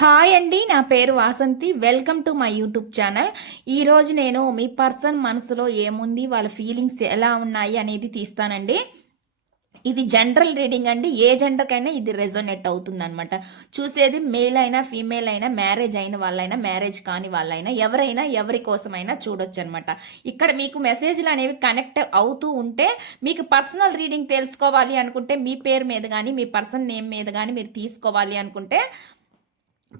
Hi అండి నా పేరు Vasanthi. Welcome to my YouTube channel ఈరోజు నేను మీ పర్సన్ మనసులో ఏముంది వాళ్ళ ఫీలింగ్స్ ఎలా ఉన్నాయి అనేది తీస్తానండి. ఇది జనరల్ రీడింగ్ అండి. ఏ జెండర్కైనా ఇది రెజోనేట్ అవుతుంది అనమాట చూసేది మేల్ అయినా ఫీమేల్ అయినా మ్యారేజ్ అయిన వాళ్ళైనా మ్యారేజ్ కాని వాళ్ళైనా ఎవరైనా ఎవరి కోసమైనా చూడొచ్చు అనమాట ఇక్కడ మీకు మెసేజ్లు అనేవి కనెక్ట్ అవుతూ ఉంటే మీకు పర్సనల్ రీడింగ్ తెలుసుకోవాలి అనుకుంటే మీ పేరు మీద కానీ మీ పర్సన్ నేమ్ మీద కానీ మీరు తీసుకోవాలి అనుకుంటే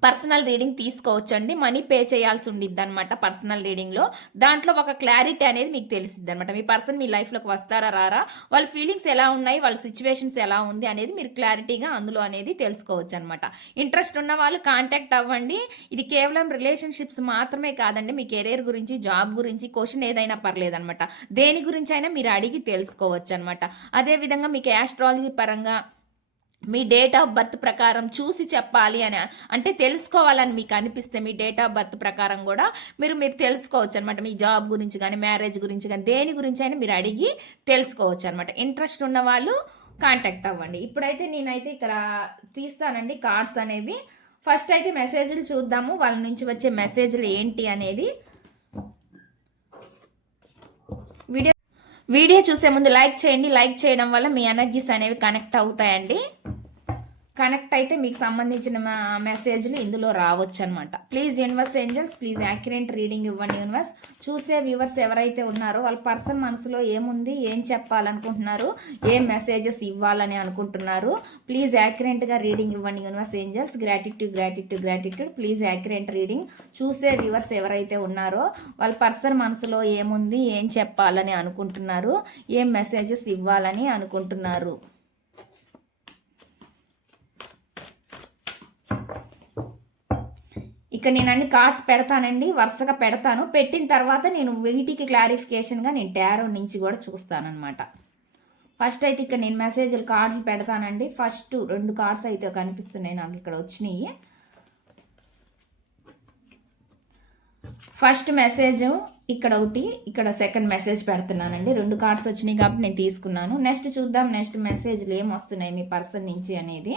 పర్సనల్ రీడింగ్ తీసుకోవచ్చండి. మనీ పే చేయాల్సి ఉండిద్ది అనమాట పర్సనల్ రీడింగ్లో. దాంట్లో ఒక క్లారిటీ అనేది మీకు తెలిసిద్ది అనమాట మీ పర్సన్ మీ లైఫ్లోకి వస్తారా రారా? వాళ్ళ ఫీలింగ్స్ ఎలా ఉన్నాయి? వాళ్ళ సిచ్యువేషన్స్ ఎలా ఉంది అనేది మీరు క్లారిటీగా అందులో అనేది తెలుసుకోవచ్చు అనమాట ఇంట్రెస్ట్ ఉన్న వాళ్ళు కాంటాక్ట్ అవ్వండి. ఇది కేవలం రిలేషన్షిప్స్ మాత్రమే కాదండి. మీ కెరీర్ గురించి జాబ్ గురించి క్వశ్చన్ ఏదైనా పర్లేదనమాట దేని గురించి అయినా మీరు అడిగి తెలుసుకోవచ్చు అనమాట అదేవిధంగా మీకు యాస్ట్రాలజీ పరంగా మీ డేట్ ఆఫ్ బర్త్ ప్రకారం చూసి చెప్పాలి అని అంటే తెలుసుకోవాలని మీకు అనిపిస్తే మీ డేట్ ఆఫ్ బర్త్ ప్రకారం కూడా మీరు మీరు తెలుసుకోవచ్చు అనమాట మీ జాబ్ గురించి కానీ మ్యారేజ్ గురించి కానీ దేని గురించి అయినా మీరు అడిగి తెలుసుకోవచ్చు అనమాట ఇంట్రెస్ట్ ఉన్న వాళ్ళు కాంటాక్ట్ అవ్వండి. ఇప్పుడైతే నేనైతే ఇక్కడ తీస్తానండి కార్డ్స్ అనేవి. ఫస్ట్ అయితే మెసేజ్లు చూద్దాము. వాళ్ళ నుంచి వచ్చే మెసేజ్లు ఏంటి అనేది. వీడియో వీడియో చూసే ముందు లైక్ చేయండి. లైక్ చేయడం వల్ల మీ ఎనర్జీస్ అనేవి కనెక్ట్ అవుతాయండి. కనెక్ట్ అయితే మీకు సంబంధించిన మెసేజ్లు ఇందులో రావచ్చు అనమాట please universe angels please accurate reading ఇవ్వండి యూనివర్స్ చూసే వ్యూవర్స్ ఎవరైతే ఉన్నారో వాళ్ళ పర్సన్ మనసులో ఏముంది ఏం చెప్పాలనుకుంటున్నారు ఏం మెసేజెస్ ఇవ్వాలని అనుకుంటున్నారు ప్లీజ్ యాక్యురేట్గా రీడింగ్ ఇవ్వండి universe angels gratitude gratitude gratitude please accurate reading చూసే వ్యూవర్స్ ఎవరైతే ఉన్నారో వాళ్ళ పర్సన్ మనసులో ఏముంది ఏం చెప్పాలని అనుకుంటున్నారు ఏం మెసేజెస్ ఇవ్వాలని అనుకుంటున్నారు. ఇక్కడ నేను అన్ని కార్డ్స్ పెడతానండి వరుసగా పెడతాను. పెట్టిన తర్వాత నేను వీటికి క్లారిఫికేషన్గా నేను టారో నుంచి కూడా చూస్తానన్నమాట. ఫస్ట్ అయితే ఇక్కడ నేను మెసేజ్లు కార్డులు పెడతానండి. ఫస్ట్ రెండు కార్డ్స్ అయితే కనిపిస్తున్నాయి నాకు ఇక్కడ వచ్చినాయి. ఫస్ట్ మెసేజ్ ఇక్కడ ఒకటి ఇక్కడ సెకండ్ మెసేజ్ పెడుతున్నానండి. రెండు కార్డ్స్ వచ్చినాయి కాబట్టి నేను తీసుకున్నాను. నెక్స్ట్ చూద్దాం నెక్స్ట్ మెసేజ్లు ఏం వస్తున్నాయి మీ పర్సన్ నుంచి అనేది.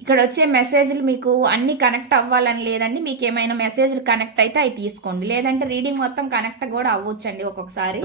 ఇక్కడ వచ్చే మెసేజ్లు మీకు అన్ని కనెక్ట్ అవ్వాలని లేదండి. మీకు ఏమైనా మెసేజ్లు కనెక్ట్ అయితే అవి తీసుకోండి. లేదంటే రీడింగ్ మొత్తం కనెక్ట్ కూడా అవ్వచ్చండి ఒక్కొక్కసారి.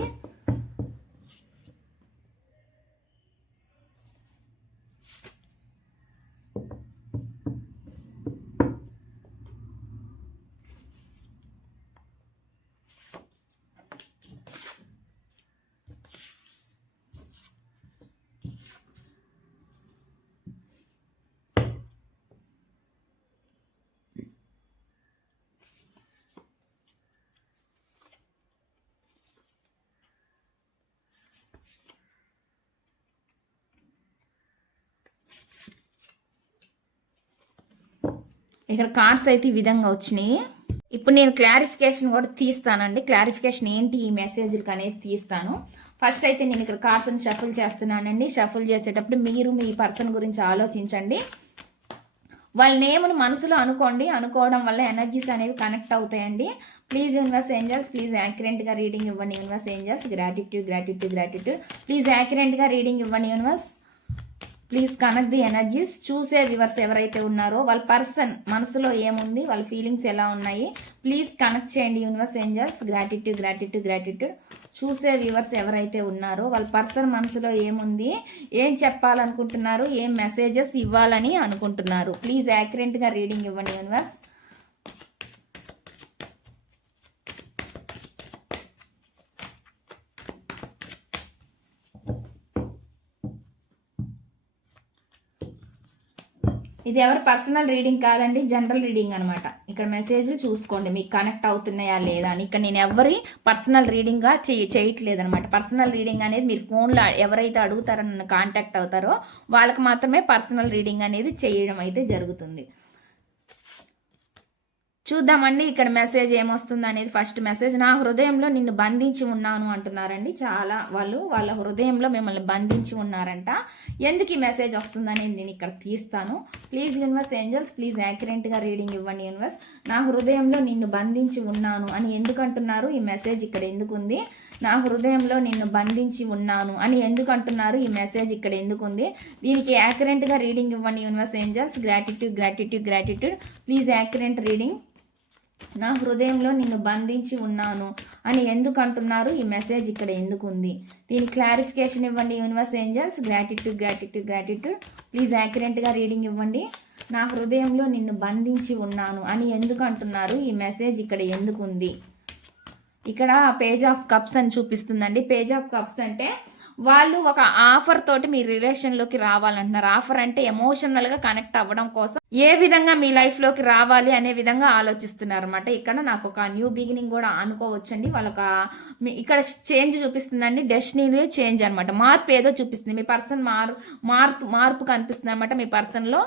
ఇక్కడ కార్డ్స్ అయితే ఈ విధంగా వచ్చినాయి. ఇప్పుడు నేను క్లారిఫికేషన్ కూడా తీస్తానండి. క్లారిఫికేషన్ ఏంటి? ఈ మెసేజ్లకు అనేది తీస్తాను. ఫస్ట్ అయితే నేను ఇక్కడ కార్డ్స్ని షఫుల్ చేస్తున్నానండి. షఫుల్ చేసేటప్పుడు మీరు మీ పర్సన్ గురించి ఆలోచించండి. వాళ్ళ నేమ్ను మనసులో అనుకోండి. అనుకోవడం వల్ల ఎనర్జీస్ అనేవి కనెక్ట్ అవుతాయండి. ప్లీజ్ యూనివర్స్ ఏంజల్స్ ప్లీజ్ యాక్యురెంట్గా రీడింగ్ ఇవ్వండి universe angels. Gratitude gratitude gratitude please యాక్యురెంట్గా reading ఇవ్వండి universe. Please connect the energies చూసే వివర్స్ ఎవరైతే ఉన్నారో వాళ్ళ పర్సన్ మనసులో ఏముంది వాళ్ళ ఫీలింగ్స్ ఎలా ఉన్నాయి ప్లీజ్ కనెక్ట్ చేయండి universe angels gratitude gratitude gratitude చూసే వ్యూవర్స్ ఎవరైతే ఉన్నారో వాళ్ళ పర్సన్ మనసులో ఏముంది ఏం చెప్పాలనుకుంటున్నారు ఏం మెసేజెస్ ఇవ్వాలని అనుకుంటున్నారు. ప్లీజ్ యాక్యురెంట్గా రీడింగ్ ఇవ్వండి యూనివర్స్ ఇది ఎవరు పర్సనల్ రీడింగ్ కాదండి జనరల్ రీడింగ్ అనమాట ఇక్కడ మెసేజ్లు చూసుకోండి మీకు కనెక్ట్ అవుతున్నాయా లేదా అని. ఇక్కడ నేను ఎవరి పర్సనల్ రీడింగ్గా చేయ చేయట్లేదు అనమాట పర్సనల్ రీడింగ్ అనేది మీరు ఫోన్లో ఎవరైతే అడుగుతారో నన్ను కాంటాక్ట్ అవుతారో వాళ్ళకి మాత్రమే పర్సనల్ రీడింగ్ అనేది చేయడం అయితే జరుగుతుంది. చూద్దామండి ఇక్కడ మెసేజ్ ఏమొస్తుంది అనేది ఫస్ట్ మెసేజ్ నా హృదయంలో నిన్ను బంధించి ఉన్నాను అంటున్నారండి. చాలా వాళ్ళు వాళ్ళ హృదయంలో మిమ్మల్ని బంధించి ఉన్నారంట. ఎందుకు ఈ మెసేజ్ వస్తుందని నేను ఇక్కడ తీస్తాను. ప్లీజ్ యూనివర్స్ ఏంజల్స్ ప్లీజ్ యాక్యురేట్గా రీడింగ్ ఇవ్వండి యూనివర్స్ నా హృదయంలో నిన్ను బంధించి ఉన్నాను అని ఎందుకు అంటున్నారు? ఈ మెసేజ్ ఇక్కడ ఎందుకు ఉంది? నా హృదయంలో నిన్ను బంధించి ఉన్నాను అని ఎందుకు అంటున్నారు? ఈ మెసేజ్ ఇక్కడ ఎందుకు ఉంది? దీనికి యాక్యురేట్గా రీడింగ్ ఇవ్వండి universe angels gratitude gratitude gratitude please accurate reading నా హృదయంలో నిన్ను బంధించి ఉన్నాను అని ఎందుకు అంటున్నారు? ఈ మెసేజ్ ఇక్కడ ఎందుకు ఉంది దీని క్లారిఫికేషన్ ఇవ్వండి universe angels. Gratitude gratitude gratitude please యాక్యురెంట్గా reading ఇవ్వండి. నా హృదయంలో నిన్ను బంధించి ఉన్నాను అని ఎందుకు అంటున్నారు? ఈ మెసేజ్ ఇక్కడ ఎందుకు ఉంది ఇక్కడ పేజ్ ఆఫ్ కప్స్ అని చూపిస్తుందండి. పేజ్ ఆఫ్ కప్స్ అంటే వాళ్ళు ఒక ఆఫర్ తోటి మీ రిలేషన్లోకి రావాలంటున్నారు. ఆఫర్ అంటే ఎమోషనల్గా కనెక్ట్ అవ్వడం కోసం ఏ విధంగా మీ లైఫ్లోకి రావాలి అనే విధంగా ఆలోచిస్తున్నారు అనమాట ఇక్కడ నాకు ఒక న్యూ బిగినింగ్ కూడా అనుకోవచ్చండి. వాళ్ళొక మీ- ఇక్కడ చేంజ్ చూపిస్తుందండి. డెస్టినీ చేంజ్ అనమాట మార్పు ఏదో చూపిస్తుంది. మీ పర్సన్ మార్ మార్పు మార్పు కనిపిస్తుంది అనమాట మీ పర్సన్లో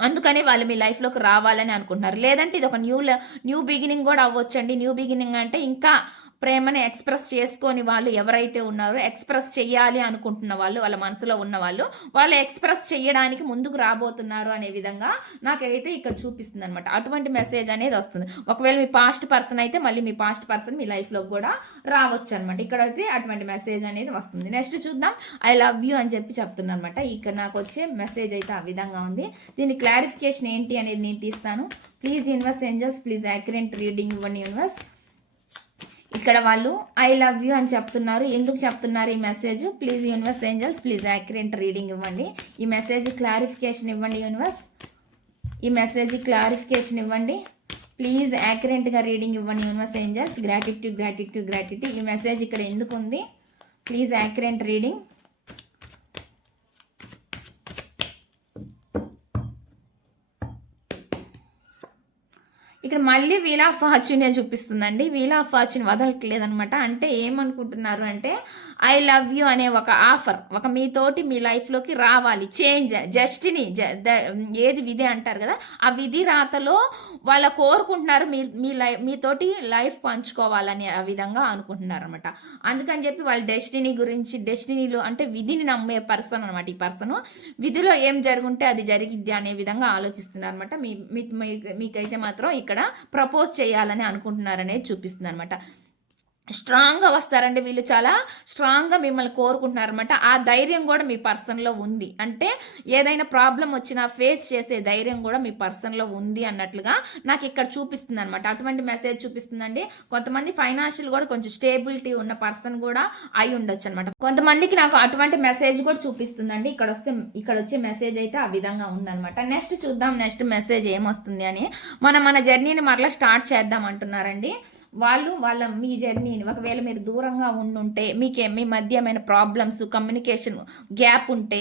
అందుకని వాళ్ళు మీ లైఫ్లోకి రావాలని అనుకుంటున్నారు. లేదంటే ఇది ఒక న్యూ న్యూ బిగినింగ్ కూడా అవ్వచ్చండి. న్యూ బిగినింగ్ అంటే ఇంకా ప్రేమని ఎక్స్ప్రెస్ చేసుకొని వాళ్ళు ఎవరైతే ఉన్నారో ఎక్స్ప్రెస్ చేయాలి అనుకుంటున్న వాళ్ళు వాళ్ళ మనసులో ఉన్న వాళ్ళు వాళ్ళు ఎక్స్ప్రెస్ చేయడానికి ముందుకు రాబోతున్నారు అనే విధంగా నాకైతే ఇక్కడ చూపిస్తుంది అనమాట అటువంటి మెసేజ్ అనేది వస్తుంది. ఒకవేళ మీ పాస్ట్ పర్సన్ అయితే మళ్ళీ మీ పాస్ట్ పర్సన్ మీ లైఫ్లోకి కూడా రావచ్చు అనమాట ఇక్కడైతే అటువంటి మెసేజ్ అనేది వస్తుంది. నెక్స్ట్ చూద్దాం. ఐ లవ్ యూ అని చెప్పి చెప్తున్నాను అనమాట ఇక్కడ నాకు వచ్చే మెసేజ్ అయితే ఆ విధంగా ఉంది. దీని క్లారిఫికేషన్ ఏంటి అనేది నేను తీస్తాను. Please universe angels please accurate reading ఇవ్వండి యూనివర్స్ ఇక్కడ వాళ్ళు ఐ లవ్ యూ అని చెప్తున్నారు. ఎందుకు చెప్తున్నారు ఈ message please universe angels please accurate reading ఇవ్వండి. ఈ మెసేజ్ క్లారిఫికేషన్ ఇవ్వండి యూనివర్స్ ఈ మెసేజ్ క్లారిఫికేషన్ ఇవ్వండి. ప్లీజ్ యాక్యురేట్గా రీడింగ్ ఇవ్వండి universe angels gratitude gratitude gratitude ఈ మెసేజ్ ఇక్కడ ఎందుకు ఉంది ప్లీజ్ యాక్యురేట్ రీడింగ్ ఇక్కడ మళ్ళీ వీల్ ఆఫ్ ఫార్చ్యూనే చూపిస్తుందండి. వీల్ ఆఫ్ ఫార్చ్యూన్ వదలట్లేదనమాట. అంటే ఏమనుకుంటున్నారు అంటే ఐ లవ్ యూ అనే ఒక ఆఫర్ ఒక మీతోటి మీ లైఫ్లోకి రావాలి. చేంజ్ జస్టిని ఏది విధి అంటారు కదా ఆ విధి రాతలో వాళ్ళ కోరుకుంటున్నారు మీ మీ లైఫ్ మీతోటి లైఫ్ పంచుకోవాలని ఆ విధంగా అనుకుంటున్నారు అనమాట అందుకని చెప్పి వాళ్ళ డెస్టినీ గురించి డెస్టినీలో అంటే విధిని నమ్మే పర్సన్ అనమాట ఈ పర్సన్ విధిలో ఏం జరుగుంటే అది జరిగిద్ది అనే విధంగా ఆలోచిస్తున్నారు అనమాట మీ మీకైతే మాత్రం ఇక్కడ ప్రపోజ్ చేయాలని అనుకుంటున్నారనేది చూపిస్తుంది అనమాట స్ట్రాంగ్గా వస్తారండి వీళ్ళు చాలా స్ట్రాంగ్గా మిమ్మల్ని కోరుకుంటున్నారనమాట ఆ ధైర్యం కూడా మీ పర్సన్లో ఉంది. అంటే ఏదైనా ప్రాబ్లం వచ్చినా ఫేస్ చేసే ధైర్యం కూడా మీ పర్సన్లో ఉంది అన్నట్లుగా నాకు ఇక్కడ చూపిస్తుంది అనమాట అటువంటి మెసేజ్ చూపిస్తుందండి. కొంతమంది ఫైనాన్షియల్ కూడా కొంచెం స్టేబిలిటీ ఉన్న పర్సన్ కూడా అయి ఉండొచ్చు అనమాట కొంతమందికి నాకు అటువంటి మెసేజ్ కూడా చూపిస్తుందండి. ఇక్కడ వస్తే ఇక్కడ వచ్చే మెసేజ్ అయితే ఆ విధంగా ఉందనమాట నెక్స్ట్ చూద్దాం నెక్స్ట్ మెసేజ్ ఏమొస్తుంది అని. మనం మన జర్నీని మరలా స్టార్ట్ చేద్దాం అంటున్నారండి. వాళ్ళు వాళ్ళ మీ జర్నీని ఒకవేళ మీరు దూరంగా ఉండుంటే మీకే మీ మధ్య ఏమైనా ప్రాబ్లమ్స్ కమ్యూనికేషన్ గ్యాప్ ఉంటే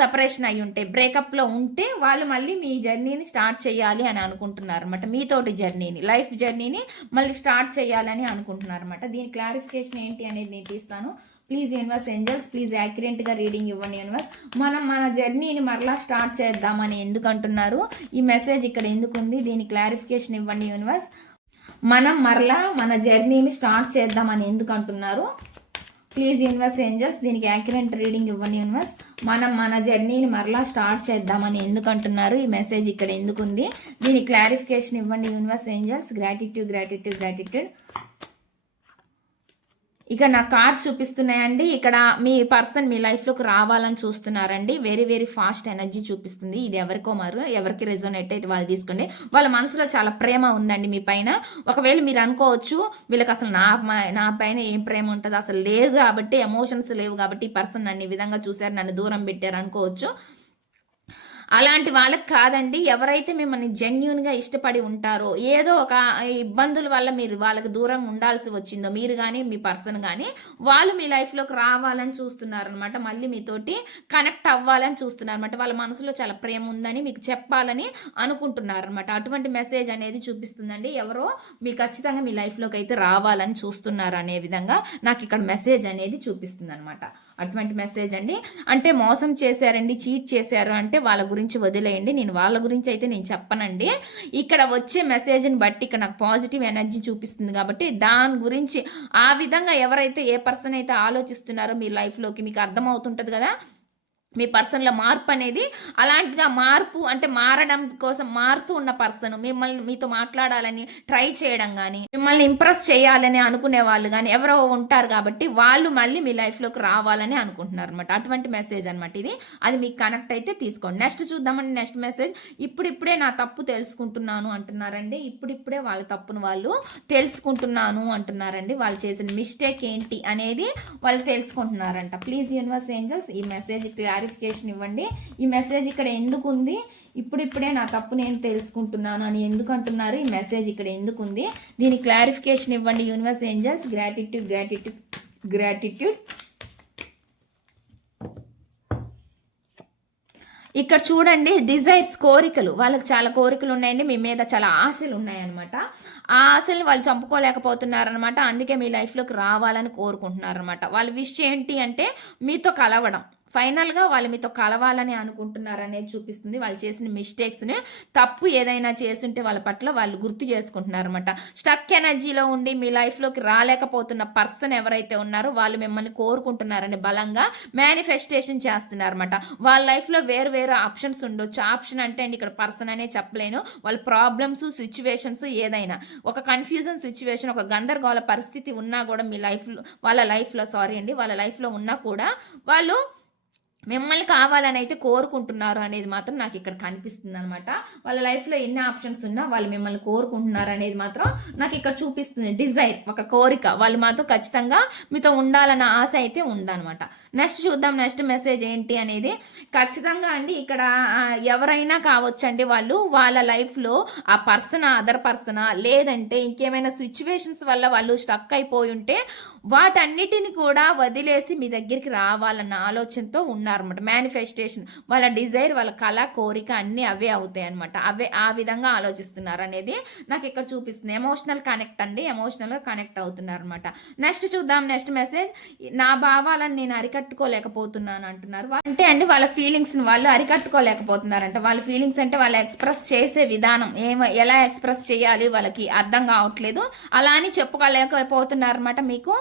సపరేషన్ అయి ఉంటే బ్రేకప్లో ఉంటే వాళ్ళు మళ్ళీ మీ జర్నీని స్టార్ట్ చేయాలి అని అనుకుంటున్నారు అనమాట మీతోటి జర్నీని లైఫ్ జర్నీని మళ్ళీ స్టార్ట్ చేయాలని అనుకుంటున్నారు అనమాట దీని క్లారిఫికేషన్ ఏంటి అనేది నేను తీస్తాను. ప్లీజ్ యూనివర్స్ ఏంజల్స్ ప్లీజ్ యాక్యురేట్గా రీడింగ్ ఇవ్వండి యూనివర్స్ మనం మన జర్నీని మరలా స్టార్ట్ చేద్దామని ఎందుకు అంటున్నారు? ఈ మెసేజ్ ఇక్కడ ఎందుకు ఉంది దీని క్లారిఫికేషన్ ఇవ్వండి యూనివర్స్ మనం మరలా మన జర్నీని స్టార్ట్ చేద్దామని ఎందుకు అంటున్నారు? ప్లీజ్ యూనివర్స్ ఏంజల్స్ దీనికి యాక్యురెంట్ రీడింగ్ ఇవ్వండి యూనివర్స్. మనం మన జర్నీని మరలా స్టార్ట్ చేద్దామని ఎందుకు అంటున్నారు? ఈ మెసేజ్ ఇక్కడ ఎందుకు ఉంది దీని క్లారిఫికేషన్ ఇవ్వండి universe angels. Gratitude gratitude gratitude ఇక నా కార్డ్స్ చూపిస్తున్నాయండి. ఇక్కడ మీ పర్సన్ మీ లైఫ్లోకి రావాలని చూస్తున్నారండి. వెరీ వెరీ ఫాస్ట్ ఎనర్జీ చూపిస్తుంది. ఇది ఎవరికో మరు ఎవరికి రెజోనేట్ అయితే వాళ్ళు తీసుకోండి. వాళ్ళ మనసులో చాలా ప్రేమ ఉందండి మీ పైన. ఒకవేళ మీరు అనుకోవచ్చు వీళ్ళకి అసలు నా నా పైన ఏం ప్రేమ ఉంటుంది అసలు లేదు కాబట్టి ఎమోషన్స్ లేవు కాబట్టి ఈ పర్సన్ నన్ను ఈ విధంగా చూశారు నన్ను దూరం పెట్టారు అనుకోవచ్చు. అలాంటి వాళ్ళకి కాదండి. ఎవరైతే మిమ్మల్ని జెన్యున్గా ఇష్టపడి ఉంటారో ఏదో ఒక ఇబ్బందుల వల్ల మీరు వాళ్ళకి దూరంగా ఉండాల్సి వచ్చిందో మీరు కానీ మీ పర్సన్ కానీ వాళ్ళు మీ లైఫ్లోకి రావాలని చూస్తున్నారనమాట మళ్ళీ మీతోటి కనెక్ట్ అవ్వాలని చూస్తున్నారనమాట వాళ్ళ మనసులో చాలా ప్రేమ ఉందని మీకు చెప్పాలని అనుకుంటున్నారనమాట అటువంటి మెసేజ్ అనేది చూపిస్తుందండి. ఎవరో మీ ఖచ్చితంగా మీ లైఫ్లోకి అయితే రావాలని చూస్తున్నారు అనే విధంగా నాకు ఇక్కడ మెసేజ్ అనేది చూపిస్తుంది అనమాట అటువంటి మెసేజ్ అండి. అంటే మోసం చేశారండి చీట్ చేశారు అంటే వాళ్ళ గురించి వదిలేయండి. నేను వాళ్ళ గురించి అయితే నేను చెప్పనండి. ఇక్కడ వచ్చే మెసేజ్ని బట్టి ఇక్కడ నాకు పాజిటివ్ ఎనర్జీ చూపిస్తుంది కాబట్టి దాని గురించి ఆ విధంగా ఎవరైతే ఏ పర్సన్ అయితే ఆలోచిస్తున్నారో మీ లైఫ్లోకి మీకు అర్థమవుతుంటుంది కదా. మీ పర్సన్లో మార్పు అనేది అలాంటిగా మార్పు అంటే మారడం కోసం మారుతూ ఉన్న పర్సన్ మిమ్మల్ని మీతో మాట్లాడాలని ట్రై చేయడం కానీ మిమ్మల్ని ఇంప్రెస్ చేయాలని అనుకునే వాళ్ళు కానీ ఎవరో ఉంటారు కాబట్టి వాళ్ళు మళ్ళీ మీ లైఫ్లోకి రావాలని అనుకుంటున్నారు అనమాట అటువంటి మెసేజ్ అనమాట ఇది. అది మీకు కనెక్ట్ అయితే తీసుకోండి. నెక్స్ట్ చూద్దామండి. Next message. ఇప్పుడిప్పుడే నా తప్పు తెలుసుకుంటున్నాను అంటున్నారండి. ఇప్పుడిప్పుడే వాళ్ళ తప్పును వాళ్ళు తెలుసుకుంటున్నాను అంటున్నారండి. వాళ్ళు చేసిన మిస్టేక్ ఏంటి అనేది వాళ్ళు తెలుసుకుంటున్నారంట. ప్లీజ్ యూనివర్స్ ఏంజల్స్ ఈ మెసేజ్ క్లారిఫికేషన్ ఇవ్వండి. ఈ మెసేజ్ ఇక్కడ ఎందుకు ఉంది ఇప్పుడిప్పుడే నా తప్పు నేను తెలుసుకుంటున్నాను అని ఎందుకు అంటున్నారు? ఈ మెసేజ్ ఇక్కడ ఎందుకు ఉంది దీని క్లారిఫికేషన్ ఇవ్వండి universe angels gratitude gratitude gratitude ఇక్కడ చూడండి డిజైర్స్ కోరికలు. వాళ్ళకి చాలా కోరికలు ఉన్నాయండి. మీ మీద చాలా ఆశలు ఉన్నాయన్నమాట. ఆ ఆశలు వాళ్ళు చంపుకోలేకపోతున్నారనమాట అందుకే మీ లైఫ్లోకి రావాలని కోరుకుంటున్నారనమాట వాళ్ళ విష్ ఏంటి అంటే మీతో కలవడం. ఫైనల్గా వాళ్ళు మీతో కలవాలని అనుకుంటున్నారనేది చూపిస్తుంది. వాళ్ళు చేసిన మిస్టేక్స్ని తప్పు ఏదైనా చేస్తుంటే వాళ్ళ పట్ల వాళ్ళు గుర్తు చేసుకుంటున్నారు అనమాట స్టక్ ఎనర్జీలో ఉండి మీ లైఫ్లోకి రాలేకపోతున్న పర్సన్ ఎవరైతే ఉన్నారో వాళ్ళు మిమ్మల్ని కోరుకుంటున్నారని బలంగా మేనిఫెస్టేషన్ చేస్తున్నారన్నమాట. వాళ్ళ లైఫ్లో వేరు వేరు ఆప్షన్స్ ఉండొచ్చు. ఆప్షన్ అంటే అండి ఇక్కడ పర్సన్ అనే చెప్పలేను. వాళ్ళ ప్రాబ్లమ్స్ సిచ్యువేషన్స్ ఏదైనా. ఒక కన్ఫ్యూజన్ సిచ్యువేషన్ ఒక గందరగోళ పరిస్థితి ఉన్నా కూడా మీ లైఫ్లో వాళ్ళ లైఫ్లో సారీ అండి వాళ్ళ లైఫ్లో ఉన్నా కూడా వాళ్ళు మిమ్మల్ని కావాలని అయితే కోరుకుంటున్నారు అనేది మాత్రం నాకు ఇక్కడ కనిపిస్తుంది అనమాట వాళ్ళ లైఫ్లో ఎన్ని ఆప్షన్స్ ఉన్నా వాళ్ళు మిమ్మల్ని కోరుకుంటున్నారు అనేది మాత్రం నాకు ఇక్కడ చూపిస్తుంది. డిజైర్ ఒక కోరిక. వాళ్ళు మాత్రం ఖచ్చితంగా మీతో ఉండాలన్న ఆశ అయితే ఉందన్నమాట. నెక్స్ట్ చూద్దాం. నెక్స్ట్ మెసేజ్ ఏంటి అనేది ఖచ్చితంగా అండి ఇక్కడ ఎవరైనా కావచ్చండి వాళ్ళు వాళ్ళ లైఫ్లో ఆ పర్సన్ అదర్ పర్సనా లేదంటే ఇంకేమైనా సిచ్యువేషన్స్ వల్ల వాళ్ళు స్టక్ అయిపోయి ఉంటే వాటన్నిటిని కూడా వదిలేసి మీ దగ్గరికి రావాలన్న ఆలోచనతో ఉన్నారన్నమాట. మేనిఫెస్టేషన్ వాళ్ళ డిజైర్ వాళ్ళ కళ కోరిక అన్నీ అవే అవుతాయి అనమాట అవే ఆ విధంగా ఆలోచిస్తున్నారు అనేది నాకు ఇక్కడ చూపిస్తుంది. ఎమోషనల్ కనెక్ట్ అండి. ఎమోషనల్గా కనెక్ట్ అవుతున్నారు అనమాట నెక్స్ట్ చూద్దాం. నెక్స్ట్ మెసేజ్ నా భావాలను నేను అరికట్టుకోలేకపోతున్నాను అంటున్నారు. అంటే అండి వాళ్ళ ఫీలింగ్స్ని వాళ్ళు అరికట్టుకోలేకపోతున్నారంట. వాళ్ళ ఫీలింగ్స్ అంటే వాళ్ళు ఎక్స్ప్రెస్ చేసే విధానం. ఏమ ఎలా ఎక్స్ప్రెస్ చేయాలి వాళ్ళకి అర్థం కావట్లేదు. అలా అని చెప్పుకోలేకపోతున్నారు అనమాట మీకు.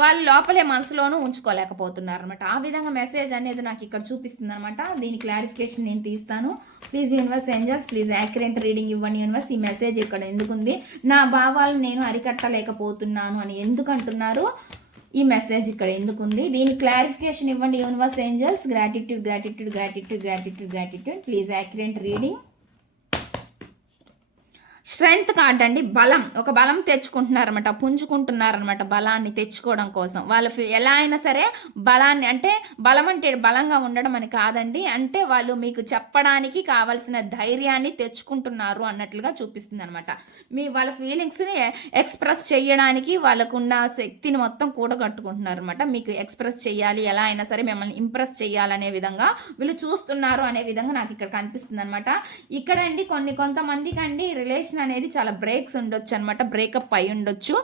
వాళ్ళు లోపలే మనసులోనూ ఉంచుకోలేకపోతున్నారు అనమాట ఆ విధంగా మెసేజ్ అనేది నాకు ఇక్కడ చూపిస్తుంది అనమాట దీని క్లారిఫికేషన్ నేను తీస్తాను. Please universe angels please accurate reading ఇవ్వండి యూనివర్స్ ఈ మెసేజ్ ఇక్కడ ఎందుకుంది? నా భావాలు నేను అరికట్టలేకపోతున్నాను అని ఎందుకంటున్నారు ఈ మెసేజ్ ఇక్కడ ఎందుకుంది? దీని క్లారిఫికేషన్ ఇవ్వండి universe angels gratitude gratitude gratitude gratitude gratitude please accurate reading strength card అండి బలం. ఒక బలం తెచ్చుకుంటున్నారనమాట పుంజుకుంటున్నారనమాట బలాన్ని తెచ్చుకోవడం కోసం. వాళ్ళు ఎలా అయినా సరే బలాన్ని అంటే బలం అంటే బలంగా ఉండడం అని కాదండి అంటే వాళ్ళు మీకు చెప్పడానికి కావాల్సిన ధైర్యాన్ని తెచ్చుకుంటున్నారు అన్నట్లుగా చూపిస్తుంది అనమాట మీ వాళ్ళ ఫీలింగ్స్ని ఎక్స్ప్రెస్ చేయడానికి వాళ్ళకున్న శక్తిని మొత్తం కూడగట్టుకుంటున్నారు అనమాట మీకు ఎక్స్ప్రెస్ చేయాలి ఎలా అయినా సరే మిమ్మల్ని ఇంప్రెస్ చేయాలనే విధంగా వీళ్ళు చూస్తున్నారు అనే విధంగా నాకు ఇక్కడ కనిపిస్తుంది అనమాట ఇక్కడండి కొన్ని కొంతమందికి అండి రిలేషన్ అనేది చాలా బ్రేక్స్ ఉండొచ్చు అనమాట బ్రేకప్ అయి ఉండొచ్చు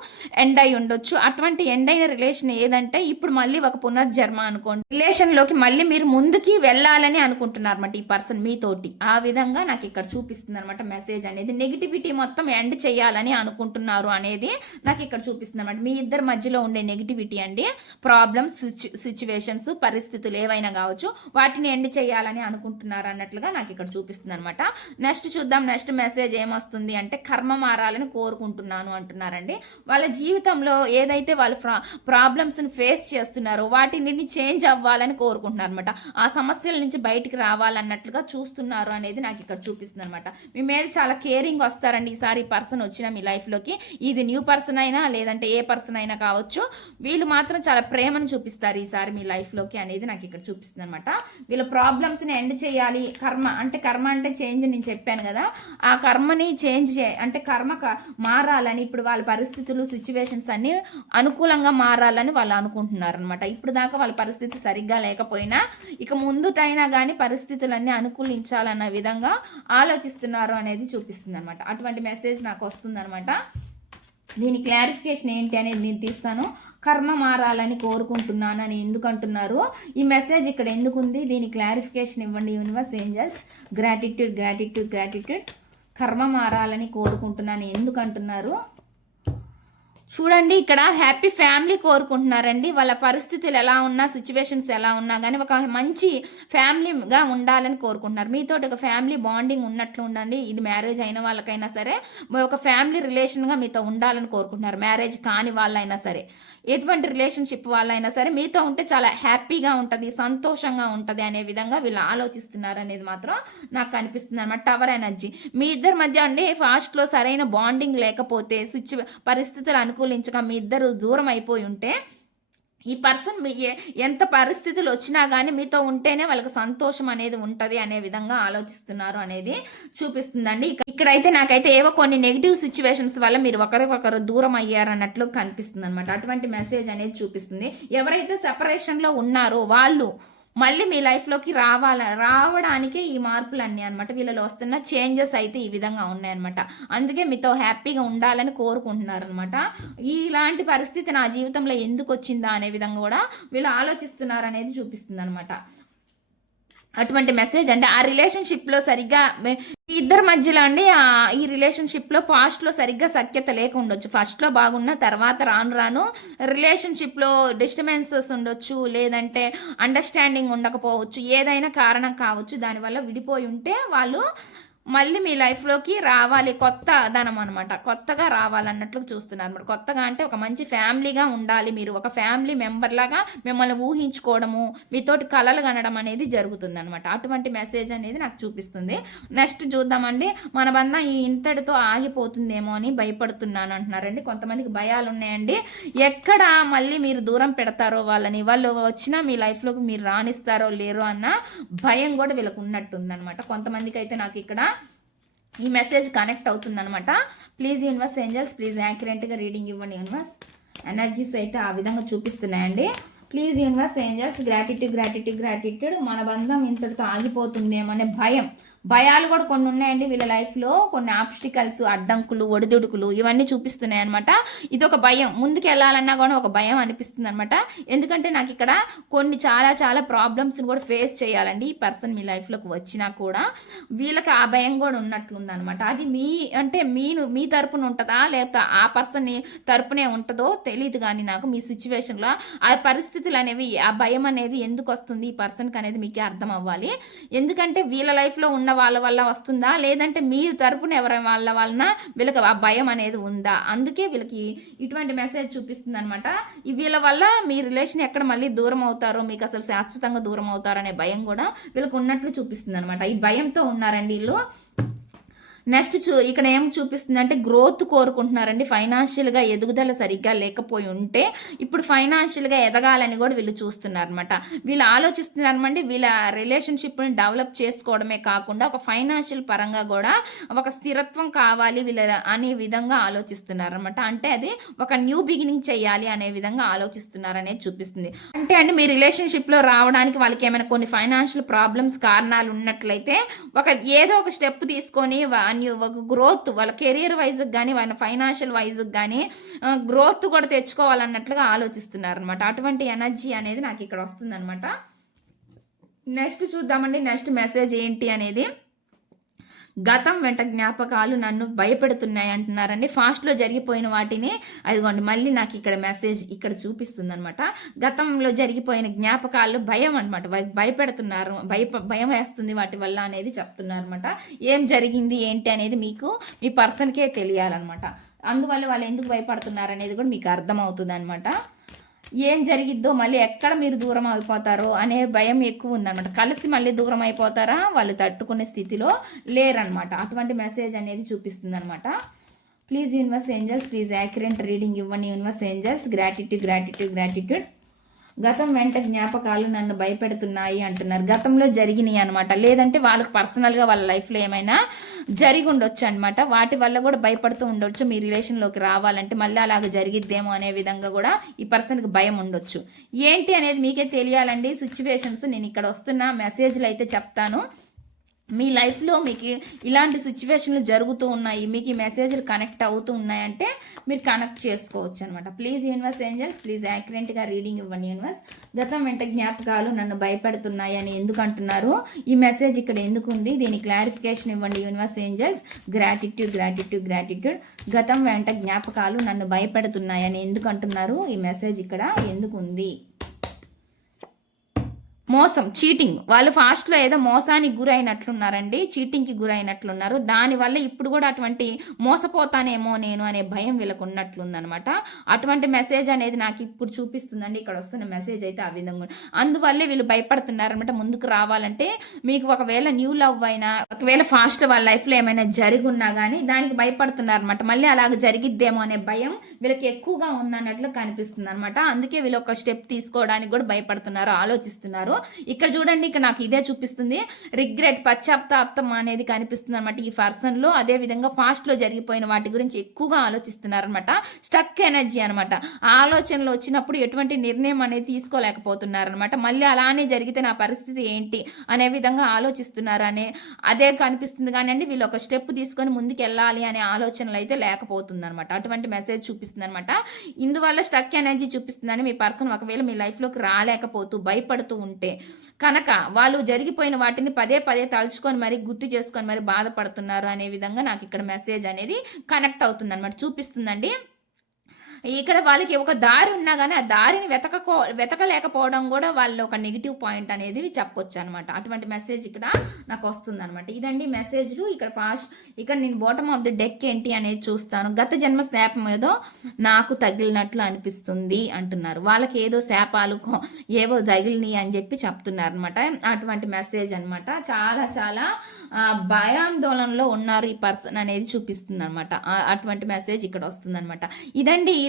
ఎండ్ అయి ఉండొచ్చు. అటువంటి ఎండ్ అయిన రిలేషన్ ఏదంటే ఇప్పుడు మళ్ళీ ఒక పునర్జన్మ అనుకోండి. రిలేషన్లోకి మళ్ళీ మీరు ముందుకి వెళ్ళాలని అనుకుంటున్నారు అనమాట ఈ పర్సన్ మీతోటి. ఆ విధంగా నాకు ఇక్కడ చూపిస్తుంది అనమాట మెసేజ్ అనేది. నెగిటివిటీ మొత్తం ఎండ్ చేయాలని అనుకుంటున్నారు అనేది నాకు ఇక్కడ చూపిస్తుంది అనమాట మీ ఇద్దరి మధ్యలో ఉండే నెగిటివిటీ అండి ప్రాబ్లమ్స్ సిచ్యువేషన్స్ పరిస్థితులు ఏవైనా కావచ్చు వాటిని ఎండ్ చేయాలని అనుకుంటున్నారు అన్నట్లుగా నాకు ఇక్కడ చూపిస్తుంది అనమాట నెక్స్ట్ చూద్దాం. నెక్స్ట్ మెసేజ్ ఏమొస్తుంది అంటే అంటే కర్మ మారాలని కోరుకుంటున్నాను అంటున్నారండి. వాళ్ళ జీవితంలో ఏదైతే వాళ్ళు ప్రా ప్రాబ్లమ్స్ని ఫేస్ చేస్తున్నారో వాటిని చేంజ్ అవ్వాలని కోరుకుంటున్నారు అనమాట ఆ సమస్యల నుంచి బయటికి రావాలన్నట్లుగా చూస్తున్నారు అనేది నాకు ఇక్కడ చూపిస్తుంది అనమాట మీ మీద చాలా కేరింగ్ వస్తారండి ఈసారి ఈ పర్సన్ వచ్చిన మీ లైఫ్లోకి. ఇది న్యూ పర్సన్ అయినా లేదంటే ఏ పర్సన్ అయినా కావచ్చు. వీళ్ళు మాత్రం చాలా ప్రేమను చూపిస్తారు ఈసారి మీ లైఫ్లోకి అనేది నాకు ఇక్కడ చూపిస్తుంది అనమాట వీళ్ళ ప్రాబ్లమ్స్ని ఎండ్ చేయాలి. కర్మ అంటే కర్మ అంటే చేంజ్ నేను చెప్పాను కదా. ఆ కర్మని చేంజ్ చే అంటే కర్మ మారాలని ఇప్పుడు వాళ్ళ పరిస్థితులు సిచ్యువేషన్స్ అన్నీ అనుకూలంగా మారాలని వాళ్ళు అనుకుంటున్నారు అనమాట ఇప్పుడు దాకా వాళ్ళ పరిస్థితి సరిగ్గా లేకపోయినా ఇక ముందుటైనా కానీ పరిస్థితులన్నీ అనుకూలించాలన్న విధంగా ఆలోచిస్తున్నారు అనేది చూపిస్తుంది అనమాట అటువంటి మెసేజ్ నాకు వస్తుందనమాట దీని క్లారిఫికేషన్ ఏంటి అనేది నేను తీస్తాను. కర్మ మారాలని కోరుకుంటున్నాను అని ఎందుకు అంటున్నారు ఈ మెసేజ్ ఇక్కడ ఎందుకు ఉంది దీని క్లారిఫికేషన్ ఇవ్వండి universe angels gratitude gratitude gratitude కర్మ మారాలని కోరుకుంటున్నాను. ఎందుకంటున్నారు? చూడండి ఇక్కడ హ్యాపీ ఫ్యామిలీ కోరుకుంటున్నారండి. వాళ్ళ పరిస్థితులు ఎలా ఉన్నా సిచ్యువేషన్స్ ఎలా ఉన్నా కానీ ఒక మంచి ఫ్యామిలీగా ఉండాలని కోరుకుంటున్నారు. మీతో ఒక ఫ్యామిలీ బాండింగ్ ఉన్నట్లు ఉండండి. ఇది మ్యారేజ్ అయిన వాళ్ళకైనా సరే ఒక ఫ్యామిలీ రిలేషన్గా మీతో ఉండాలని కోరుకుంటున్నారు. మ్యారేజ్ కాని వాళ్ళైనా సరే ఎటువంటి రిలేషన్షిప్ వాళ్ళైనా సరే మీతో ఉంటే చాలా హ్యాపీగా ఉంటుంది సంతోషంగా ఉంటుంది అనే విధంగా వీళ్ళు ఆలోచిస్తున్నారు అనేది మాత్రం నాకు కనిపిస్తుంది అనమాట టవర్ ఎనర్జీ. మీ ఇద్దరి మధ్య అండి ఫాస్ట్లో సరైన బాండింగ్ లేకపోతే సిచ్యు పరిస్థితులు అనుకూలించక మీ ఇద్దరు దూరం అయిపోయి ఉంటే ఈ పర్సన్ మీ ఎంత పరిస్థితులు వచ్చినా కానీ మీతో ఉంటేనే వాళ్ళకి సంతోషం అనేది ఉంటుంది అనే విధంగా ఆలోచిస్తున్నారు అనేది చూపిస్తుందండి. ఇక్కడైతే నాకైతే ఏవో కొన్ని నెగిటివ్ సిచ్యువేషన్స్ వల్ల మీరు ఒకరికొకరు దూరం అయ్యారన్నట్లు కనిపిస్తుంది అనమాట అటువంటి మెసేజ్ అనేది చూపిస్తుంది. ఎవరైతే సెపరేషన్లో ఉన్నారో వాళ్ళు మళ్ళీ మీ లైఫ్లోకి రావాల రావడానికే ఈ మార్పులు అన్నీ అనమాట వీళ్ళలో వస్తున్న చేంజెస్ అయితే ఈ విధంగా ఉన్నాయన్నమాట. అందుకే మీతో హ్యాపీగా ఉండాలని కోరుకుంటున్నారు అనమాట ఇలాంటి పరిస్థితి నా జీవితంలో ఎందుకు వచ్చిందా అనే విధంగా కూడా వీళ్ళు ఆలోచిస్తున్నారు అనేది చూపిస్తుంది అనమాట అటువంటి మెసేజ్ అంటే ఆ రిలేషన్షిప్లో సరిగ్గా ఈ ఇద్దరి మధ్యలో అండి ఈ రిలేషన్షిప్లో పాస్ట్లో సరిగ్గా సఖ్యత లేకుండొచ్చు. ఫస్ట్లో బాగున్న తర్వాత రాను రాను రిలేషన్షిప్లో డిస్టర్బెన్సెస్ ఉండొచ్చు లేదంటే అండర్స్టాండింగ్ ఉండకపోవచ్చు ఏదైనా కారణం కావచ్చు దానివల్ల విడిపోయి ఉంటే వాళ్ళు మళ్ళీ మీ లైఫ్లోకి రావాలి కొత్త ధనం అనమాట కొత్తగా రావాలన్నట్లు చూస్తున్నారు. అనమాట కొత్తగా అంటే ఒక మంచి ఫ్యామిలీగా ఉండాలి మీరు. ఒక ఫ్యామిలీ మెంబర్ లాగా మిమ్మల్ని ఊహించుకోవడము మీతోటి కలలు కనడం అనేది జరుగుతుంది అనమాట అటువంటి మెసేజ్ అనేది నాకు చూపిస్తుంది. నెక్స్ట్ చూద్దామండి. మన బంధం ఈ ఇంతటితో ఆగిపోతుందేమో అని భయపడుతున్నాను అంటున్నారండి. కొంతమందికి భయాలు ఉన్నాయండి. ఎక్కడ మళ్ళీ మీరు దూరం పెడతారో వాళ్ళని వాళ్ళు వచ్చినా మీ లైఫ్లోకి మీరు రాణిస్తారో లేరో అన్న భయం కూడా వీళ్ళకు ఉన్నట్టుందన్నమాట. కొంతమందికి అయితే నాకు ఇక్కడ ఈ మెసేజ్ కనెక్ట్ అవుతుందనమాట ప్లీజ్ యూనివర్స్ ఏంజల్స్ ప్లీజ్ యాక్యురేట్గా రీడింగ్ ఇవ్వండి యూనివర్స్ ఎనర్జీస్ అయితే ఆ విధంగా చూపిస్తున్నాయండి. Please universe angels gratitude gratitude gratitude మన బంధం ఇంతటితో ఆగిపోతుందేమో అనే భయం. భయాలు కూడా కొన్ని ఉన్నాయండి వీళ్ళ లైఫ్లో కొన్ని ఆబ్స్టికల్స్ అడ్డంకులు ఒడిదుడుకులు ఇవన్నీ చూపిస్తున్నాయి అనమాట ఇది ఒక భయం. ముందుకు వెళ్ళాలన్నా కూడా ఒక భయం అనిపిస్తుంది అనమాట ఎందుకంటే నాకు ఇక్కడ కొన్ని చాలా చాలా ప్రాబ్లమ్స్ని కూడా ఫేస్ చేయాలండి ఈ పర్సన్ మీ లైఫ్లోకి వచ్చినా కూడా. వీళ్ళకి ఆ భయం కూడా ఉన్నట్లుంది అనమాట అది మీ అంటే మీను మీ తరపున ఉంటుందా? లేకపోతే ఆ పర్సన్ తరపునే ఉంటుందో తెలియదు కానీ నాకు మీ సిచ్యువేషన్లో ఆ పరిస్థితులు అనేవి ఆ భయం అనేది ఎందుకు వస్తుంది? ఈ పర్సన్కి అనేది మీకే అర్థం అవ్వాలి. ఎందుకంటే వీళ్ళ లైఫ్లో ఉన్న వాళ్ళ వల్ల వస్తుందా? లేదంటే మీ తరపున ఎవరి వాళ్ళ వలన వీళ్ళకి ఆ భయం అనేది ఉందా? అందుకే వీళ్ళకి ఇటువంటి మెసేజ్ చూపిస్తుంది అనమాట వీళ్ళ వల్ల మీ రిలేషన్ ఎక్కడ మళ్ళీ దూరం అవుతారో మీకు అసలు శాశ్వతంగా దూరం అవుతారనే భయం కూడా వీళ్ళకి ఉన్నట్లు చూపిస్తుంది అనమాట ఈ భయంతో ఉన్నారండి వీళ్ళు. నెక్స్ట్ చూ ఇక్కడ ఏం చూపిస్తుంది అంటే గ్రోత్ కోరుకుంటున్నారండి. ఫైనాన్షియల్గా ఎదుగుదల సరిగ్గా లేకపోయి ఉంటే ఇప్పుడు ఫైనాన్షియల్గా ఎదగాలని కూడా వీళ్ళు చూస్తున్నారు అనమాట వీళ్ళు ఆలోచిస్తున్నారు వీళ్ళ రిలేషన్షిప్ని డెవలప్ చేసుకోవడమే కాకుండా ఒక ఫైనాన్షియల్ పరంగా కూడా ఒక స్థిరత్వం కావాలి వీళ్ళ అనే విధంగా ఆలోచిస్తున్నారు అనమాట అంటే అది ఒక న్యూ బిగినింగ్ చేయాలి అనే విధంగా ఆలోచిస్తున్నారనేది చూపిస్తుంది. అంటే అండి మీ రిలేషన్షిప్లో రావడానికి వాళ్ళకి ఏమైనా కొన్ని ఫైనాన్షియల్ ప్రాబ్లమ్స్ కారణాలు ఉన్నట్లయితే ఒక ఏదో ఒక స్టెప్ తీసుకొని వా- ఒక గ్రోత్ వాళ్ళ కెరీర్ వైజ్కి కానీ వాళ్ళ ఫైనాన్షియల్ వైజ్కి కానీ గ్రోత్ కూడా తెచ్చుకోవాలన్నట్లుగా ఆలోచిస్తున్నారు అనమాట అటువంటి ఎనర్జీ అనేది నాకు ఇక్కడ వస్తుందన్నమాట. నెక్స్ట్ చూద్దామండి. నెక్స్ట్ మెసేజ్ ఏంటి అనేది. గతం వెంట జ్ఞాపకాలు నన్ను భయపెడుతున్నాయి అంటున్నారండి. ఫాస్ట్లో జరిగిపోయిన వాటిని అదిగోండి మళ్ళీ నాకు ఇక్కడ మెసేజ్ ఇక్కడ చూపిస్తుంది అనమాట గతంలో జరిగిపోయిన జ్ఞాపకాలు భయం అనమాట భయపెడుతున్నారు భయ భయం వేస్తుంది వాటి వల్ల అనేది చెప్తున్నారు అనమాట ఏం జరిగింది ఏంటి అనేది మీకు మీ పర్సన్కే తెలియాలన్నమాట. అందువల్ల వాళ్ళు ఎందుకు భయపడుతున్నారు అనేది కూడా మీకు అర్థమవుతుంది అనమాట ఏం జరిగిద్దో మళ్ళీ ఎక్కడ మీరు దూరం అయిపోతారో అనే భయం ఎక్కువ ఉందన్నమాట. కలిసి మళ్ళీ దూరం అయిపోతారా? వాళ్ళు తట్టుకునే స్థితిలో లేరనమాట అటువంటి మెసేజ్ అనేది చూపిస్తుంది అనమాట please universe angels please accurate reading ఇవ్వండి universe angels. Gratitude gratitude gratitude. గతం వెంట జ్ఞాపకాలు నన్ను భయపెడుతున్నాయి అంటున్నారు. గతంలో జరిగినాయి అనమాట లేదంటే వాళ్ళకి పర్సనల్గా వాళ్ళ లైఫ్లో ఏమైనా జరిగి ఉండొచ్చు అనమాట వాటి వల్ల కూడా భయపడుతూ ఉండొచ్చు. మీ రిలేషన్లోకి రావాలంటే మళ్ళీ అలాగ జరిగిద్దేమో అనే విధంగా కూడా ఈ పర్సన్కి భయం ఉండొచ్చు. ఏంటి అనేది మీకే తెలియాలండి. సిచ్యువేషన్స్ నేను ఇక్కడ వస్తున్న మెసేజ్లు అయితే చెప్తాను. మీ లైఫ్లో మీకు ఇలాంటి సిచ్యువేషన్లు జరుగుతూ ఉన్నాయి మీకు ఈ మెసేజ్లు కనెక్ట్ అవుతూ ఉన్నాయంటే మీరు కనెక్ట్ చేసుకోవచ్చు అనమాట ప్లీజ్ యూనివర్స్ ఏంజల్స్ ప్లీజ్ యాక్యురెంట్గా రీడింగ్ ఇవ్వండి యూనివర్స్ గతం వెంట జ్ఞాపకాలు నన్ను భయపెడుతున్నాయి అని ఎందుకు అంటున్నారు? ఈ మెసేజ్ ఇక్కడ ఎందుకు ఉంది? దీని క్లారిఫికేషన్ ఇవ్వండి universe angels gratitude gratitude gratitude గతం వెంట జ్ఞాపకాలు నన్ను భయపెడుతున్నాయి అని ఎందుకు అంటున్నారు? ఈ మెసేజ్ ఇక్కడ ఎందుకు ఉంది? మోసం చీటింగ్ వాళ్ళు ఫాస్ట్లో ఏదో మోసానికి గురైనట్లున్నారండి చీటింగ్కి గురైనట్లున్నారు. దానివల్ల ఇప్పుడు కూడా అటువంటి మోసపోతానేమో నేను అనే భయం వీళ్ళకు ఉన్నట్లుందనమాట. అటువంటి మెసేజ్ అనేది నాకు ఇప్పుడు చూపిస్తుందండి. ఇక్కడ వస్తున్న మెసేజ్ అయితే ఆ విధంగా అందువల్లే వీళ్ళు భయపడుతున్నారనమాట. ముందుకు రావాలంటే మీకు ఒకవేళ న్యూ లవ్ అయినా ఒకవేళ ఫాస్ట్లో వాళ్ళ లైఫ్లో ఏమైనా జరిగి ఉన్నా కానీ దానికి భయపడుతున్నారనమాట. మళ్ళీ అలాగ జరిగిద్దేమో అనే భయం వీళ్ళకి ఎక్కువగా ఉందన్నట్లు కనిపిస్తుంది అనమాట అందుకే వీళ్ళు ఒక స్టెప్ తీసుకోవడానికి కూడా భయపడుతున్నారు ఆలోచిస్తున్నారు. ఇక్కడ చూడండి ఇక్కడ నాకు ఇదే చూపిస్తుంది. రిగ్రెట్ పశ్చాత్తాప్తం అనేది కనిపిస్తుంది అనమాట ఈ పర్సన్లో. అదే విధంగా ఫాస్ట్లో జరిగిపోయిన వాటి గురించి ఎక్కువగా ఆలోచిస్తున్నారనమాట స్టక్ ఎనర్జీ అనమాట ఆలోచనలు వచ్చినప్పుడు ఎటువంటి నిర్ణయం అనేది తీసుకోలేకపోతున్నారు అనమాట మళ్ళీ అలానే జరిగితే నా పరిస్థితి ఏంటి అనే విధంగా ఆలోచిస్తున్నారనే అదే కనిపిస్తుంది. కానివ్వండి వీళ్ళు ఒక స్టెప్ తీసుకొని ముందుకు వెళ్ళాలి అనే ఆలోచనలు అయితే లేకపోతుంది అనమాట అటువంటి మెసేజ్ చూపిస్తుంది అనమాట ఇందువల్ల స్టక్ ఎనర్జీ చూపిస్తుందని మీ పర్సన్ ఒకవేళ మీ లైఫ్లోకి రాలేకపోతూ భయపడుతూ ఉంటే కనుక వాళ్ళు జరిగిపోయిన వాటిని పదే పదే తలుచుకొని మరి గుర్తు చేసుకొని మరి బాధపడుతున్నారు అనే విధంగా నాకు ఇక్కడ మెసేజ్ అనేది కనెక్ట్ అవుతుంది అనమాట చూపిస్తుందండి. ఇక్కడ వాళ్ళకి ఒక దారి ఉన్నా కానీ ఆ దారిని వెతకకో వెతకలేకపోవడం కూడా వాళ్ళ ఒక నెగిటివ్ పాయింట్ అనేది చెప్పొచ్చు అనమాట అటువంటి మెసేజ్ ఇక్కడ నాకు వస్తుంది అనమాట ఇదండి మెసేజ్లు ఇక్కడ ఫాస్ట్ ఇక్కడ నేను బాటమ్ ఆఫ్ ది డెక్ ఏంటి అనేది చూస్తాను. గత జన్మ శాపం ఏదో నాకు తగిలినట్లు అనిపిస్తుంది అంటున్నారు. వాళ్ళకి ఏదో శాపాలు ఏవో తగిలిని అని చెప్పి చెప్తున్నారు అనమాట అటువంటి మెసేజ్ అనమాట చాలా చాలా భయాందోళనలో ఉన్నారు ఈ పర్సన్ అనేది చూపిస్తుంది అనమాట అటువంటి మెసేజ్ ఇక్కడ వస్తుంది అనమాట ఇదండి ఈ